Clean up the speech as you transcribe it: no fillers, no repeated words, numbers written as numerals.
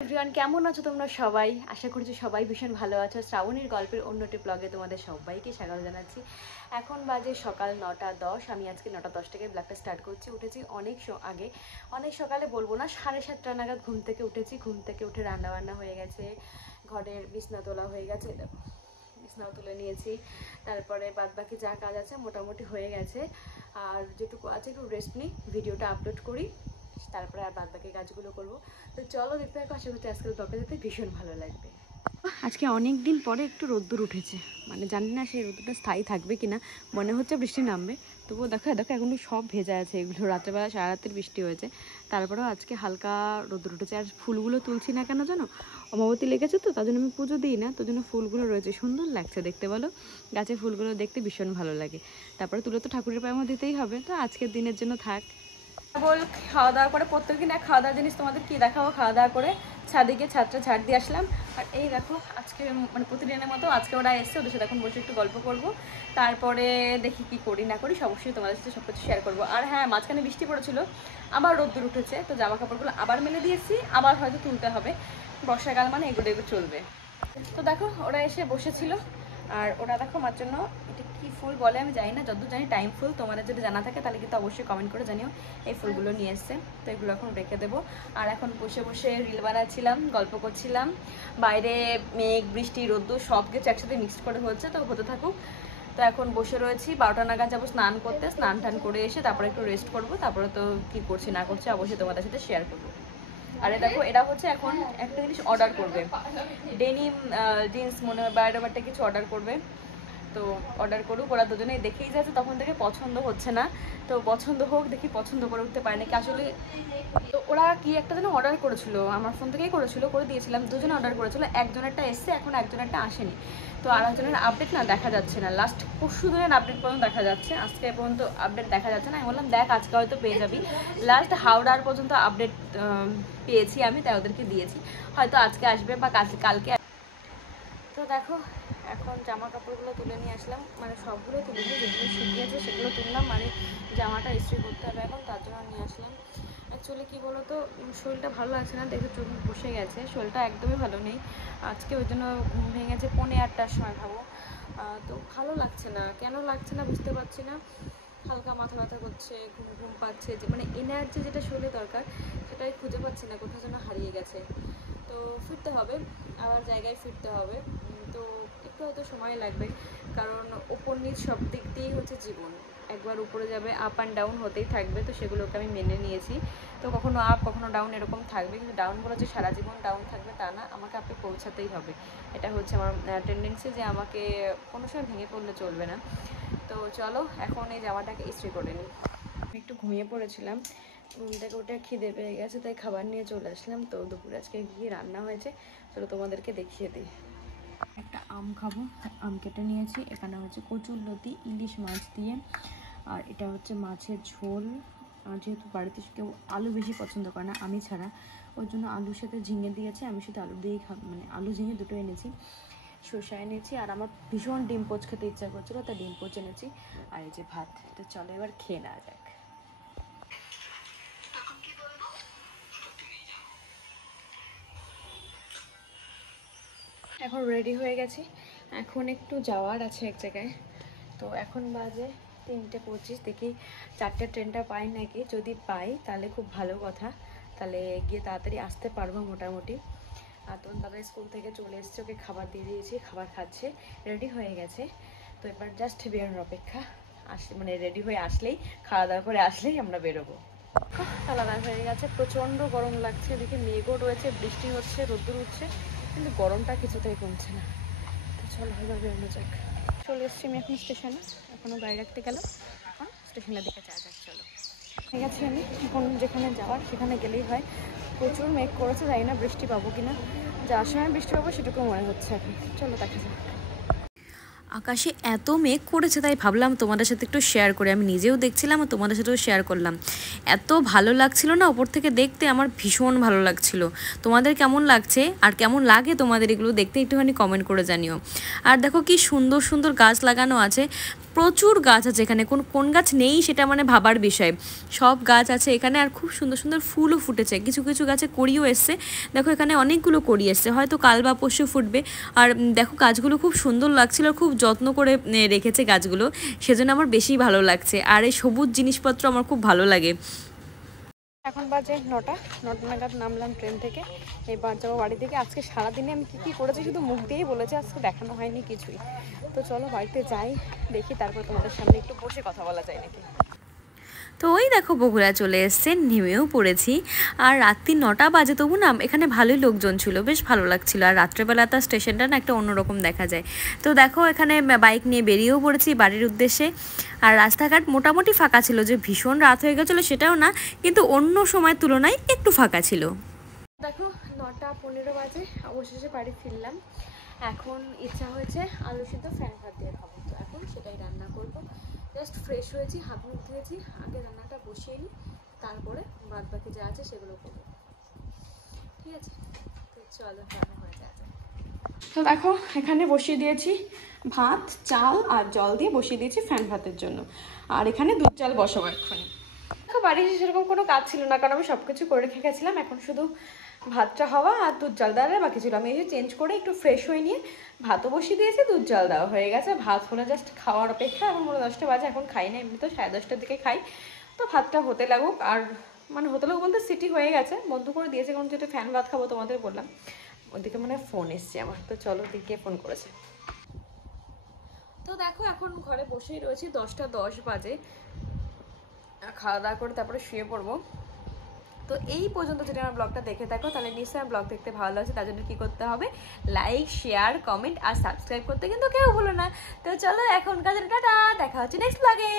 Everyone, কেমন আছো তোমরা সবাই? আশা করছি সবাই ভীষণ ভালো আছো। শ্রাবণীর গল্পের অন্যটি ব্লগে তোমাদের সবাইকে স্বাগত জানাচ্ছি। এখন বাজে সকাল 9:10। আমি আজকে 9:10 থেকে ব্লগটা স্টার্ট করছি। উঠেছি আগে, অনেক সকালে বলবো না, 7:30 নাগাদ ঘুম থেকে উঠেছি। ঘুম থেকে উঠে রান্নাবান্না হয়ে গেছে, ঘরের বিছনা তোলা হয়ে গেছে, বিছনাও তুলে নিয়েছি। তারপরে বাদবাকি যা কাজ আছে মোটামুটি হয়ে গেছে। আর যেটুকু আছে একটু রেস্ট নিই, ভিডিওটা আপলোড করি, তারপরে আর বাদ বাকি কাজগুলো করবো। তো চলো দেখতে থাকো, আশা করছি আজকের ব্লগটা দেখতে ভীষণ ভালো লাগবে। আজকে অনেক দিন পরে একটু রোদ্দুর উঠেছে, মানে জানি না সেই রোদ্দুরটা স্থায়ী থাকবে কিনা, মনে হচ্ছে বৃষ্টি নামবে। তবুও দেখো এখন সব ভেজা আছে, এগুলো রাত্রেবেলা সারা রাতের বৃষ্টি হয়েছে, তারপরেও আজকে হালকা রোদ্দুর উঠেছে। আর ফুলগুলো তুলছি না কেন জানো? অমাবতী লেগেছে তো, তার জন্য আমি পুজো দিই না, তার জন্য ফুলগুলো রয়েছে। সুন্দর লাগছে দেখতে, বলো? গাছে ফুলগুলো দেখতে ভীষণ ভালো লাগে। তারপরে তুলে তো ঠাকুরের পায়ে দিতেই হবে, তো আজকের দিনের জন্য থাক। বল, খাওয়া দাওয়া করে প্রত্যেকদিন এক খাওয়া দাওয়ার জিনিস তোমাদের কি দেখাবো। খাওয়া দাওয়া করে ছাদে গিয়ে ছাদ দিয়ে আসলাম। আর এই দেখো আজকে মানে প্রতিদিনের মতো আজকে ওরা এসছে, ওদের সাথে এখন বসে একটু গল্প করব। তারপরে দেখি কি করি না করি, অবশ্যই তোমাদের সাথে সব কিছু শেয়ার করবো। আর হ্যাঁ, মাঝখানে বৃষ্টি পড়েছিল, আবার রোদ্দুর উঠেছে, তো জামা কাপড়গুলো আবার মেলে দিয়েছি, আবার হয়তো তুলতে হবে। বর্ষাকাল মানে এগুলো চলবে। তো দেখো ওরা এসে বসেছিল, আর ওরা দেখো আমার জন্য এটা কি ফুল বলে আমি জানি না, যতদূর জানি টাইম ফুল। তোমাদের যদি জানা থাকে তাহলে কিন্তু অবশ্যই কমেন্ট করে জানিও। এই ফুলগুলো নিয়ে এসছে, তো এগুলো এখন রেখে দেবো। আর এখন বসে বসে রিল বানাচ্ছিলাম, গল্প করছিলাম। বাইরে মেঘ বৃষ্টি রোদ্দুর সব কিছু একসাথে মিক্সড করে হচ্ছে, তো হতে থাকুক। তো এখন বসে রয়েছি, 12টা নাগাদ যাবো স্নান করতে। স্নান টান করে এসে তারপরে একটু রেস্ট করবো, তারপরে তো কি করছি না করছি অবশ্যই তোমাদের সাথে শেয়ার করবো। আরে দেখো, এটা হচ্ছে এখন একটা জিনিস অর্ডার করবে, ডেনিম জিন্স মনে হয় বাইরে একটা কিছু অর্ডার করবে। তো অর্ডার করুক, ওরা দুজনেই দেখেই যাচ্ছে, তখন থেকে পছন্দ হচ্ছে না। তো পছন্দ হোক, দেখি পছন্দ করে উঠতে পারে নাকি আসলে। তো ওরা কি একটা যেন অর্ডার করেছিল, আমার ফোন থেকেই করে দিয়েছিলাম। দুজনে অর্ডার করেছিল, একজনেরটা এসছে, এখন একজনেরটা আসেনি। তো আর একজনের আপডেট না দেখা যাচ্ছে না, লাস্ট পরশু দিনের আপডেট পর্যন্ত দেখা যাচ্ছে, আজকে পর্যন্ত আপডেট দেখা যাচ্ছে না। আমি বললাম দেখ আজকে হয়তো পেয়ে যাবি। লাস্ট হাওড়ার পর্যন্ত আপডেট পেয়েছি আমি, তাই ওদেরকে দিয়েছি, হয়তো আজকে আসবে বা কালকে। তো দেখো এখন জামা কাপড়গুলো তুলে নিয়ে আসলাম, মানে সবগুলো তুলে নিয়ে যেগুলো শুকিয়েছে সেগুলো তুললাম, মানে জামাটা ইস্ত্রি করতে হবে এখন, তার জন্য নিয়ে আসলাম। অ্যাকচুয়ালি কী বলো তো, শরীরটা ভালো লাগছে না, দেখে চোখ বসে গেছে, শরীরটা একদমই ভালো নেই আজকে, ওই জন্য ঘুম ভেঙেছে 8:45টার সময় ভাবো। তো ভালো লাগছে না, কেন লাগছে না বুঝতে পারছি না। হালকা মাথা ব্যথা করছে, ঘুম পাচ্ছে, যে মানে এনার্জি যেটা শরীরে দরকার সেটাই খুঁজে পাচ্ছি না, কোথাও যেন হারিয়ে গেছে। তো ফিরতে হবে, আবার জায়গায় ফিরতে হবে। তো একটু হয়তো সময় লাগবে, কারণ ওপর নিচ সব দিক দিয়েই হচ্ছে জীবন, একবার উপরে যাবে, আপ অ্যান্ড ডাউন হতেই থাকবে। তো সেগুলোকে আমি মেনে নিয়েছি। তো কখনো আপ কখনো ডাউন এরকম থাকবে, কিন্তু ডাউন বলে যে সারা জীবন ডাউন থাকবে তা না, আমাকে আপনি পৌঁছাতেই হবে। এটা হচ্ছে আমার টেন্ডেন্সি, যে আমাকে কোনো সময় ভেঙে পড়লে চলবে না। তো চলো এখন এই জামাটাকে ইস্ত্রি করে নিই। আমি একটু ঘুমিয়ে পড়েছিলাম, ঘুম থেকে উঠে খিদে পেয়ে গেছে, তাই খাবার নিয়ে চলে আসলাম। তো দুপুরে আজকে কী রান্না হয়েছে চলো তোমাদেরকে দেখিয়ে দিই। একটা আম খাবো, আম কেটে নিয়েছি। এখানে হচ্ছে কচুরলতি ইলিশ মাছ দিয়ে, আর এটা হচ্ছে মাছের ঝোল। যেহেতু বাড়িতে কেউ আলু বেশি পছন্দ করে না আমি ছাড়া, ওই জন্য আলুর সাথে ঝিঙে দিয়েছে, আমি শুধু আলু দিয়েই খাবো, মানে আলু ঝিঙে দুটো এনেছি। শসা এনেছি, আর আমার ভীষণ ডিম পোচ খেতে ইচ্ছা করছিলো, তাই ডিম পোচ এনেছি। আর এই যে ভাত। তো চলো এবার খেয়ে নেওয়া যাক। এখন রেডি হয়ে গেছি, এখন একটু যাওয়ার আছে এক জায়গায়। তো এখন বাজে 3:25, দেখি 4টের ট্রেনটা পাই নাকি, যদি পাই তাহলে খুব ভালো কথা, তাহলে গিয়ে তাড়াতাড়ি আসতে পারবো মোটামুটি। আর তখন দাদা স্কুল থেকে চলে এসছে, ওকে খাবার দিয়ে দিয়েছি, খাবার খাচ্ছে, রেডি হয়ে গেছে। তো এবার জাস্ট বেরোনোর অপেক্ষা, মানে রেডি হয়ে আসলেই, খাওয়া দাওয়া করে আসলেই আমরা বেরোবো। আলাদা হয়ে গেছে, প্রচণ্ড গরম লাগছে, এদিকে মেঘও রয়েছে, বৃষ্টি হচ্ছে, রোদ্দুর উঠছে, কিন্তু গরমটা কিছুতেই কমছে না। তো চলো এবার বেরোনো যাক। চলে এসছি আমি এখন স্টেশনে, এখনও গাড়ি রাখতে গেলাম, এখন স্টেশনের দিকে যাওয়া যাক। চলো ঠিক আছে, আমি এখন যেখানে যাওয়ার সেখানে গেলেই হয়। প্রচুর মেঘ করেছে, জানি না বৃষ্টি পাবো কিনা, যাওয়ার সময় বৃষ্টি পাবো সেটুকু মনে হচ্ছে এখন। চলো দেখা যাক। আকাশে এত মেঘ করেছে, তাই ভাবলাম তোমাদের সাথে একটু শেয়ার করি। আমি নিজেও দেখছিলাম আর তোমাদের সাথেও শেয়ার করলাম। এত ভালো লাগছিল না ওপর থেকে দেখতে, আমার ভীষণ ভালো লাগছিল। তোমাদের কেমন লাগছে আর কেমন লাগে তোমাদের এগুলো দেখতে একটুখানি কমেন্ট করে জানিও। আর দেখো কি সুন্দর সুন্দর গাছ লাগানো আছে, প্রচুর গাছ আছে এখানে, কোন গাছ নেই সেটা মানে ভাবার বিষয়, সব গাছ আছে এখানে। আর খুব সুন্দর সুন্দর ফুলও ফুটেছে, কিছু কিছু গাছে কড়িও এসছে। দেখো এখানে অনেকগুলো কড়ি এসছে, হয়তো কাল বা পরশু ফুটবে। আর দেখো গাছগুলো খুব সুন্দর লাগছিল, খুব যত্ন করে রেখেছে গাছগুলো, সেজন্য আমার বেশি ভালো লাগছে। আর এই সবুজ জিনিসপত্র আমার খুব ভালো লাগে। এখন বাজে 9টা নাগাদ নামলাম ট্রেন থেকে, এবার যাবো বাড়ি থেকে। আজকে সারাদিনে আমি কী করেছি শুধু মুখ দিয়েই বলেছি, আজকে দেখানো হয়নি কিছুই। তো চলো বাড়িতে যাই, দেখি তারপর তোমাদের সামনে একটু বসে কথা বলা যায় নাকি। তো ওই দেখো বগুড়া চলে এসছে, নেমেও পড়েছি। আর রাত্রি 9টা বাজে, তবু না এখানে ভালোই লোকজন ছিল, বেশ ভালো লাগছিল। আর রাত্রেবেলা তার স্টেশনটা না একটা অন্যরকম দেখা যায়। তো দেখো এখানে বাইক নিয়ে বেরিয়েও পড়েছি বাড়ির উদ্দেশ্যে। আর রাস্তাঘাট মোটামুটি ফাঁকা ছিল, যে ভীষণ রাত হয়ে গেছিলো সেটাও না, কিন্তু অন্য সময়ের তুলনায় একটু ফাঁকা ছিল। দেখো 9টা 15 বাজে অবশেষে বাড়ি ফিরলাম। এখন ইচ্ছা হয়েছে আলু সিদ্ধ ফ্যান ভাত দিয়ে খাবো, তো এখন সেটাই রান্না করবো। জাস্ট ফ্রেশ হয়েছি, হাত মুখ ধুয়েছি, আগে রান্নাটা বসিয়ে নিই, তারপরে বাদ বাকি যা আছে সেগুলো করবো। ঠিক আছে, তো চলো রান্না হয়ে যাবে। তো দেখো এখানে বসিয়ে দিয়েছি ভাত, চাল আর জল দিয়ে বসিয়ে দিয়েছি ফ্যান ভাতের জন্য। আর এখানে দুধ চাল বসাবো এক্ষুনি। দেখো বাড়িতে সেরকম কোনো কাজ ছিল না, কারণ আমি সব কিছু করে রেখে গেছিলাম। এখন শুধু ভাতটা হওয়া আর দুধ জাল দেওয়ার বাকি ছিল। আমি এসে চেঞ্জ করে একটু ফ্রেশ হয়ে নিয়ে ভাতও বসিয়ে দিয়েছি, দুধ জাল দেওয়া হয়ে গেছে। ভাত হলে জাস্ট খাওয়ার অপেক্ষা। এখন 10টা বাজে, এখন খাই না, এমনি তো 10:30টার দিকে খাই। তো ভাতটা হতে লাগুক, আর মানে হতে লাগুক বলতে সিটি হয়ে গেছে, বন্ধ করে দিয়েছে, কারণ যেটা ফ্যান ভাত খাবো তোমাদের বললাম। ওদিকে মানে ফোন এসছে আমার, তো চলো দিকে ফোন করেছে। তো দেখো এখন ঘরে বসেই রয়েছি, 10টা 10 বাজে। খাওয়া দাওয়া করে তারপরে শুয়ে পড়বো। তো এই পর্যন্ত যদি আমার ব্লগটা দেখে থাকো, তাহলে নিশ্চয়ই আমার ব্লগ দেখতে ভালো লাগছে। তার জন্য কী করতে হবে, লাইক, শেয়ার, কমেন্ট আর সাবস্ক্রাইব করতে কিন্তু কেউ ভুলো না। তো চলো এখন কাজে টাটা, দেখা হচ্ছে নেক্সট ব্লগে।